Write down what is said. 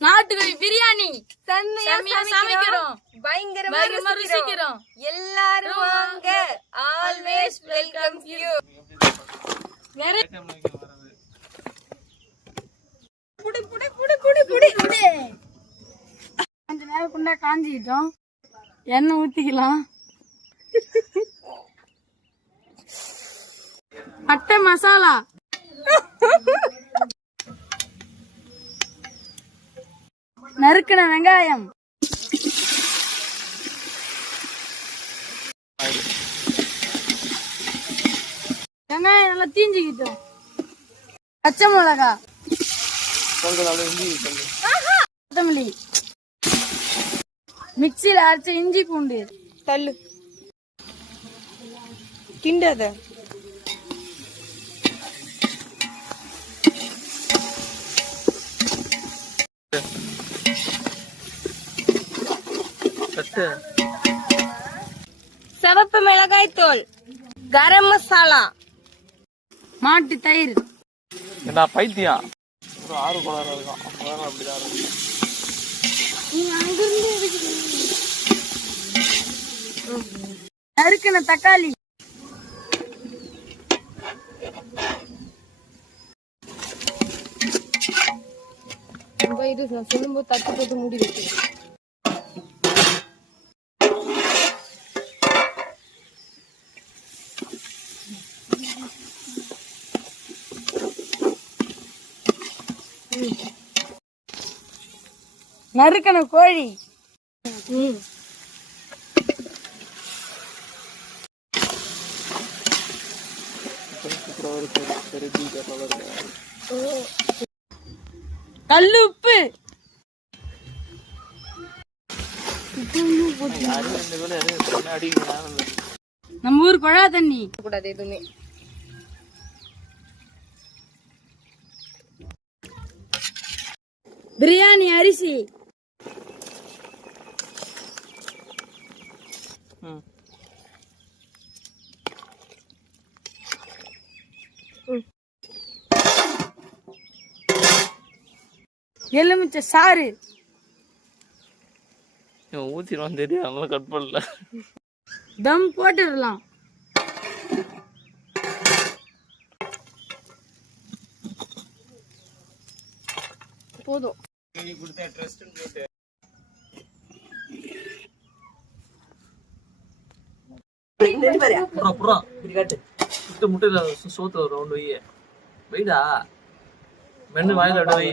நாட்டுக்கோழி பிரியாணி செம்மையா சமைக்கிறோம், பயங்கரமா ருசிக்கிறோம். எல்லாரும் வாங்க, ஆல்வேஸ் வெல்கம் யூ. புடி புடி புடி புடி புடி புடி. கொஞ்ச நேரம் குண்டா காஞ்சிக்கிட்டோம், எண்ணெய் ஊத்திக்கலாம். பட்டை மசாலா, நறுக்கின வெங்காயம், வெங்காயம் நல்லா தீஞ்சிக்கிட்டோம், பச்சை மிளகா, கொத்தமல்லி, மிக்சியில அரைச்ச இஞ்சி பூண்டு, தள்ளு கிண்டாத. சிவப்பு மிளகாய் தூள், கரம் மசாலா, மாட்டு தயிர். என்ன பைத்தியம், ஒரு 6 குளம் இருக்கும், அப்படிதான் இருக்கும். நறுக்கின தக்காளி, சொல்லும்போது தட்டு போட்டு மூடி வைக்கிறேன். நறுக்கின கோழி, கல்லு உப்பு, நம்ம ஊர் குழா தண்ணி கூடாது எதுவுமே. பிரியாணி அரிசி, எலுமிச்சை சாறு, ஊத்திடுவான் தெரியும், அதனால கட் பண்ணல. தம் போட்டுடலாம். போதும். முட்டையில சோத்துல ரவுண்ட் வை வைடா, மென்னு வாயில வை.